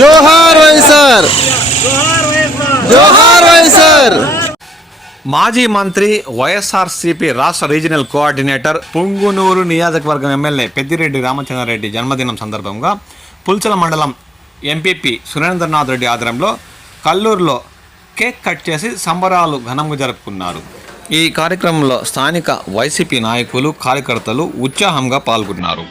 జోహార్ వైఎస్ఆర్, జోహార్ వైఎస్ఆర్. మాజీ మంత్రి వైఎస్ఆర్సీపీ రాష్ట్ర రీజనల్ కోఆర్డినేటర్ పుంగునూరు నియోజకవర్గం ఎమ్మెల్యే పెద్దిరెడ్డి రామచంద్రారెడ్డి జన్మదినం సందర్భంగా పుల్చల మండలం ఎంపీపీ సురేంద్రనాథ్ రెడ్డి ఆధ్వర్యంలో కల్లూరులో కేక్ కట్ చేసి సంబరాలు ఘనంగా జరుపుకున్నారు. ఈ కార్యక్రమంలో స్థానిక వైసీపీ నాయకులు, కార్యకర్తలు ఉత్సాహంగా పాల్గొన్నారు.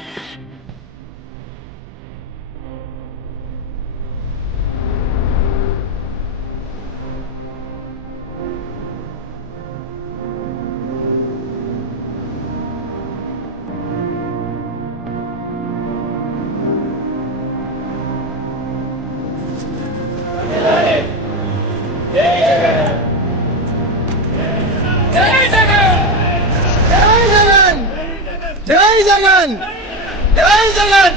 జై జగన్, జై జగన్.